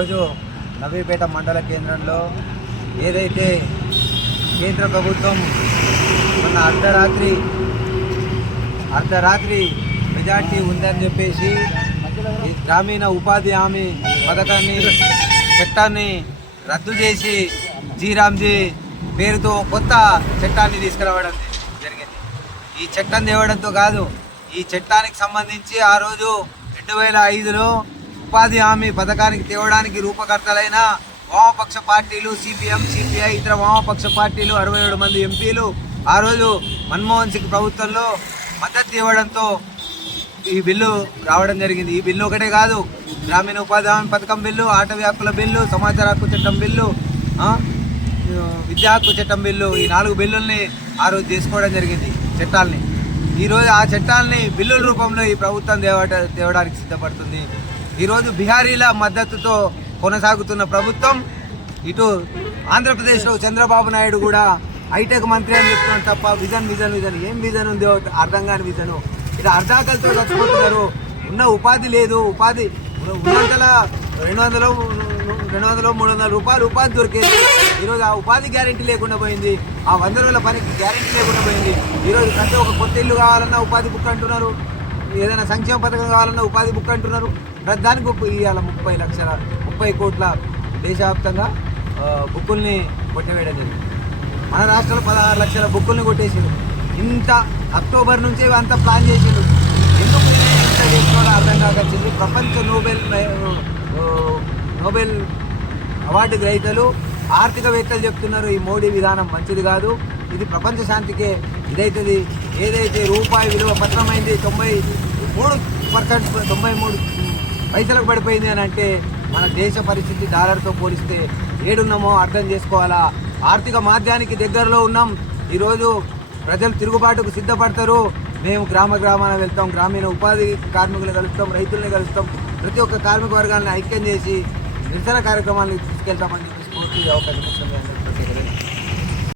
రోజు నవీపేట మండల కేంద్రంలో ఏదైతే కేంద్ర ప్రభుత్వం మొన్న అర్ధరాత్రి మెజార్టీ ఉందని చెప్పేసి ఈ గ్రామీణ ఉపాధి హామీ చట్టాన్ని రద్దు చేసి జీరామ్జీ పేరుతో కొత్త చట్టాన్ని తీసుకురావడం జరిగింది. ఈ చట్టం తేవడంతో కాదు, ఈ చట్టానికి సంబంధించి ఆ రోజు 2005లో ఉపాధి హామీ పథకానికి తేవడానికి రూపకర్తలైన వామపక్ష పార్టీలు సిపిఎం, సిపిఐ, ఇతర వామపక్ష పార్టీలు 67 మంది ఎంపీలు ఆ రోజు మన్మోహన్ సింగ్ ప్రభుత్వంలో మద్దతు ఇవ్వడంతో ఈ బిల్లు రావడం జరిగింది. ఈ బిల్లు ఒకటే కాదు, గ్రామీణ ఉపాధి హామీ పథకం బిల్లు, అటవీ హక్కుల బిల్లు, సమాచార హక్కు చట్టం బిల్లు, విద్యా హక్కు చట్టం బిల్లు, ఈ 4 బిల్లుల్ని ఆ రోజు చేసుకోవడం జరిగింది చట్టాలని. ఈరోజు ఆ చట్టాలని బిల్లుల రూపంలో ఈ ప్రభుత్వం తేవడానికి సిద్ధపడుతుంది. ఈరోజు బిహారీల మద్దతుతో కొనసాగుతున్న ప్రభుత్వం, ఇటు ఆంధ్రప్రదేశ్లో చంద్రబాబు నాయుడు కూడా హైటెక్ మంత్రి అని చెప్తున్నాడు తప్ప విజన్ ఏం విజన్ ఉందో అర్థం కాని విజను. ఇటు అర్ధాకలతో చచ్చిపోతున్నారు. ఉన్న ఉపాధి లేదు, ఉపాధి ఉన్నంతలా 200-300 రూపాయలు ఉపాధి దొరికేది. ఈరోజు ఆ ఉపాధి గ్యారెంటీ లేకుండా పోయింది, ఆ 100 రోజుల పనికి గ్యారెంటీ లేకుండా పోయింది. ఈరోజు ప్రతి ఒక్క కొత్త ఇల్లు కావాలన్నా ఉపాధి బుక్ అంటున్నారు, ఏదైనా సంక్షేమ పథకం కావాలన్నా ఉపాధి బుక్ అంటున్నారు. దానికి ఇవాళ 30 కోట్ల దేశవ్యాప్తంగా బుక్కుల్ని కొట్టివేయడం జరిగింది. మన రాష్ట్రంలో 16 లక్షల బుక్కుల్ని కొట్టేసిండు. ఇంత అక్టోబర్ నుంచి అంత ప్లాన్ చేసిండు. ఎందుకు ఇంత చేసుకోవాలో అర్థం కాకొచ్చింది. ప్రపంచ నోబెల్ అవార్డు గ్రహీతలు, ఆర్థికవేత్తలు చెప్తున్నారు ఈ మోడీ విధానం మంచిది కాదు, ఇది ప్రపంచ శాంతికే ఇదైతుంది. ఏదైతే రూపాయి విలువ పతనమైంది 93 పైసలకు పడిపోయింది అని అంటే మన దేశ పరిస్థితి డాలర్తో పోలిస్తే ఏడున్నామో అర్థం చేసుకోవాలా. ఆర్థిక మాధ్యానికి దగ్గరలో ఉన్నాం. ఈరోజు ప్రజలు తిరుగుబాటుకు సిద్ధపడతారు. మేము గ్రామాన వెళ్తాం, గ్రామీణ ఉపాధి కార్మికులను కలుస్తాం, రైతుల్ని కలుస్తాం, ప్రతి ఒక్క కార్మిక వర్గాలను ఐక్యం చేసి నిరసన కార్యక్రమాలను తీసుకెళ్తామని చెప్పి స్ఫూర్తి అవకాశం